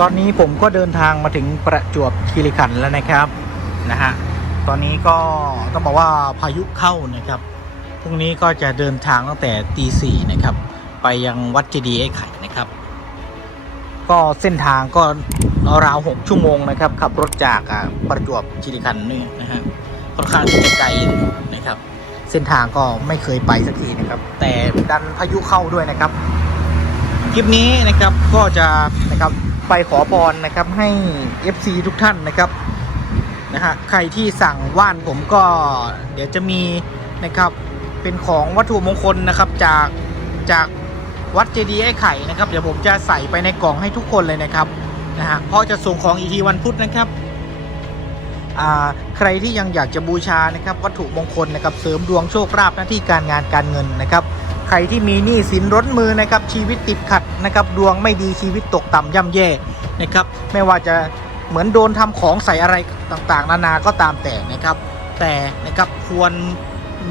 ตอนนี้ผมก็เดินทางมาถึงประจวบคีรีขันธ์แล้วนะครับนะฮะตอนนี้ก็ต้องบอกว่าพายุเข้านะครับพรุ่งนี้ก็จะเดินทางตั้งแต่ตีสี่นะครับ ไปยังวัดเจดีย์ไอ้ไข่นะครับ ก็เส้นทางก็ราวหกชั่วโมงนะครับ ขับรถจากอ่าประจวบคีรีขันธ์นี่นะฮะค่อนข้างที่จะไกลนะครับ เส้นทางก็ไม่เคยไปสักทีนะครับ แต่ดันพายุเข้าด้วยนะครับคลิปนี้นะครับก็จะนะครับ ไปขอพรนะครับให้ FC ทุกท่านนะครับนะฮะใครที่สั่งว่านผมก็เดี๋ยวจะมีนะครับเป็นของวัตถุมงคลนะครับจากจากวัดเจดีย์ไอ้ไข่นะครับ เดี๋ยวผมจะใส่ไปในกล่องให้ทุกคนเลยนะครับนะฮะเพราะจะส่งของอีกทีวันพุธนะครับอ่าใครที่ยังอยากจะบูชานะครับ วัตถุมงคลนะครับเสริมดวงโชคลาภหน้าที่การงานการเงินนะครับ ใครที่มีหนี้สินร้นมือนะครับชีวิตติดขัดนะครับดวงไม่ดีชีวิตตกต่ำย่ำแย่นะครับไม่ว่าจะเหมือนโดนทำของใส่อะไรต่างๆ นานาก็ตามแต่นะครับ แต่นะครับควร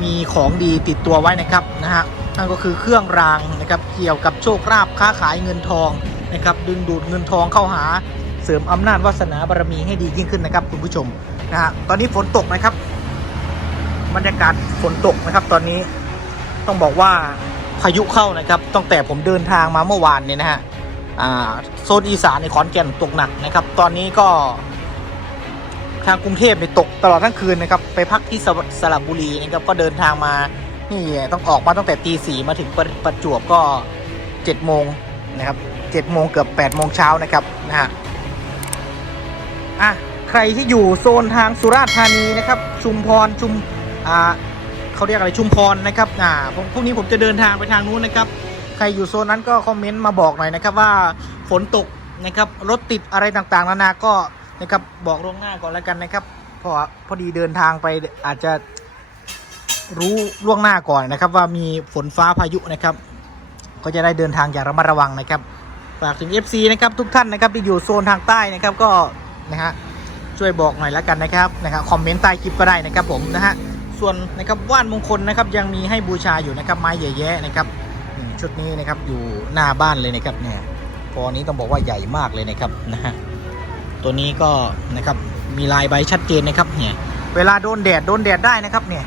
มีของดีติดตัวไว้นะครับนะฮะนั่นก็คือเครื่องรางนะครับเกี่ยวกับโชคลาภค้าขายเงินทองนะครับดึงดูดเงินทองเข้าหาเสริมอำนาจวาสนาบารมีให้ดียิ่งขึ้นนะครับคุณผู้ชมนะฮะตอนนี้ฝนตกนะครับ บรรยากาศฝนตกนะครับตอนนี้ ต้องบอกว่าพายุเข้านะครับตั้งแต่ผมเดินทางมาเมื่อวานเนี่ยนะฮะโซนอีสานในขอนแก่นตกหนักนะครับ ตอนนี้ก็ทางกรุงเทพเนี่ยตกตลอดทั้งคืนนะครับ ไปพักที่สสระบุรีนะครับก็เดินทางมานี่ต้องออกมาตั้งแต่ตีสี่มาถึงประประจวบก็เจ็ดโมงนะครับเจ็ดโมงเกือบแปดโมงเช้านะครับนะฮะอะใครที่อยู่โซนทางสุราษฎร์ธานีนะครับ ชุมพรชุมอ่า เขาเรียกอะไรชุมพรนะครับอ่าพรุ่งนี้ผมจะเดินทางไปทางนู้นนะครับ ใครอยู่โซนนั้นก็คอมเมนต์มาบอกหน่อยนะครับว่าฝนตกนะครับรถติดอะไรต่างๆ นานาก็นะครับบอกล่วงหน้าก่อนแล้วกันนะครับพราะพอดีเดินทางไปอาจจะรู้ล่วงหน้าก่อนนะครับ ว่ามีฝนฟ้าพายุนะครับ ก็จะได้เดินทางอย่างระมัดระวังนะครับฝากถึง FC นะครับทุกท่านนะครับที่อยู่โซนทางใต้นะครับก็นะฮะช่วยบอกหน่อยแล้วกันนะครับนะครับคอมเมนต์ใต้คลิปก็ได้นะครับผมนะฮะ ส่วนนะครับว่านมงคลนะครับยังมีให้บูชาอยู่นะครับไม้ใหญ่แยะนะครับนี่ชุดนี้นะครับอยู่หน้าบ้านเลยนะครับเนี่ยพอนี้ต้องบอกว่าใหญ่มากเลยนะครับนะฮะตัวนี้ก็นะครับมีลายใบชัดเจนนะครับเนี่ยเวลาโดนแดดโดนแดดได้นะครับเนี่ย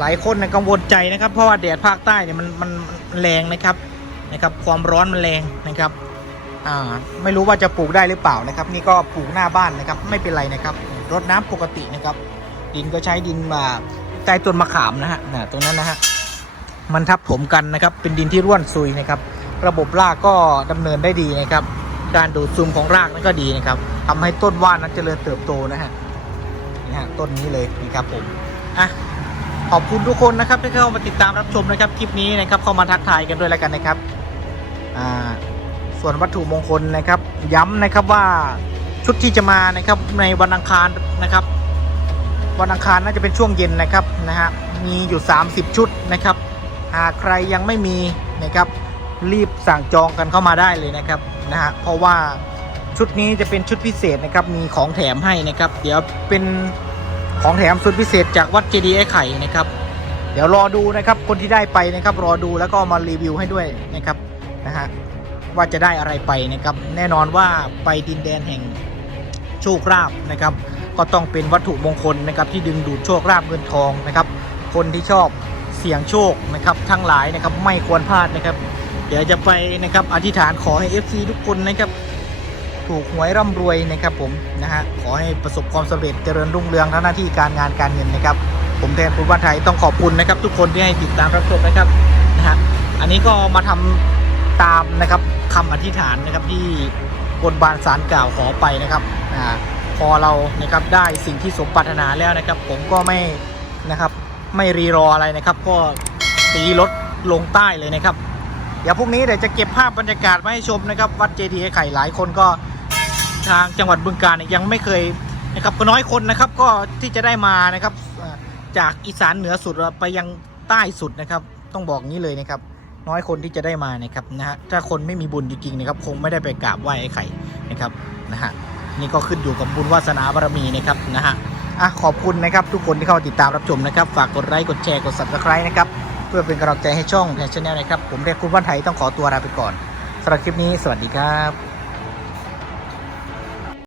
หลายคนนะกังวลใจนะครับ เพราะว่าแดดภาคใต้เนี่ยมันมันมันแรงนะครับนะครับ ความร้อนมันแรงนะครับอ่าไม่รู้ว่าจะปลูกได้หรือเปล่านะครับ นี่ก็ปลูกหน้าบ้านนะครับ ไม่เป็นไรนะครับรดน้ำปกตินะครับ ดินก็ใช้ดินมาใต้ต้นมะขามนะฮะนะตรงนั้นนะฮะมันทับถมกันนะครับ เป็นดินที่ร่วนซุยนะครับ ระบบรากก็ดำเนินได้ดีนะครับ การดูดซึมของรากนั้นก็ดีนะครับทำให้ต้นว่านนั้นเจริญเติบโตนะฮะนี่ฮะต้นนี้เลยนะครับผมอะขอบคุณทุกคนนะครับที่เข้ามาติดตามรับชมนะครับคลิปนี้นะครับเข้ามาทักทายกันด้วยแล้วกันนะครับอ่าส่วนวัตถุมงคลนะครับ ย้ำนะครับว่าชุดที่จะมานะครับในวันอังคารนะครับ วันอังคารน่าจะเป็นช่วงเย็นนะครับนะฮะมีอยู่ 30 ชุดนะครับ หากใครยังไม่มีนะครับรีบสั่งจองกันเข้ามาได้เลยนะครับนะฮะเพราะว่าชุดนี้จะเป็นชุดพิเศษนะครับมีของแถมให้นะครับ เดี๋ยวเป็นของแถมสุดพิเศษจากวัดเจดีย์ไอ้ไข่นะครับ เดี๋ยวรอดูนะครับคนที่ได้ไปนะครับ รอดูแล้วก็มารีวิวให้ด้วยนะครับนะฮะว่าจะได้อะไรไปนะครับ แน่นอนว่าไปดินแดนแห่งโชคลาภนะครับ ก็ต้องเป็นวัตถุมงคลนะครับที่ดึงดูดโชคลาภเงินทองนะครับ คนที่ชอบเสี่ยงโชคนะครับ ทั้งหลายนะครับไม่ควรพลาดนะครับ เดี๋ยวจะไปนะครับอธิษฐานขอให้ FC ทุกคนนะครับถูกหวยร่ำรวยนะครับผมนะฮะขอให้ประสบความสำเร็จเจริญรุ่งเรืองทั้งหน้าที่การงานการเงินนะครับ ผมแทนคุณวันไทยต้องขอบคุณนะครับ ทุกคนที่ให้ติดตามรับชมนะครับนะฮะอันนี้ก็มาทำตามนะครับคำอธิษฐานนะครับที่บนบานสารกล่าวขอไปนะครับอ่า พอเรานะครับได้สิ่งที่สมปรารถนาแล้วนะครับ ผมก็ไม่นะครับไม่รีรออะไรนะครับ ก็ตีรถลงใต้เลยนะครับ เดี๋ยวพรุ่งนี้เดี๋ยวจะเก็บภาพบรรยากาศมาให้ชมนะครับ วัดเจดีย์ไอ้ไข่หลายคนก็ทางจังหวัดบึงกาฬยังไม่เคยนะครับก็น้อยคนนะครับก็ที่จะได้มานะครับจากอีสานเหนือสุดไปยังใต้สุดนะครับ ต้องบอกงี้เลยนะครับ น้อยคนที่จะได้มานะครับนะฮะถ้าคนไม่มีบุญจริงๆนะครับ คงไม่ได้ไปกราบไหว้ไอ้ไข่นะครับนะฮะ นี่ก็ขึ้นอยู่กับบุญวาสนาบารมีนะครับนะฮะอะขอบคุณนะครับทุกคนที่เข้าติดตามรับชมนะครับ ฝากกดไลค์กดแชร์กด subscribe นะครับเพื่อเป็นกำลังใจให้ช่องแพนชแนลนะครับผมเรียกคุณวันไทยต้องขอตัวลาไปก่อนสำหรับคลิปนี้สวัสดีครับ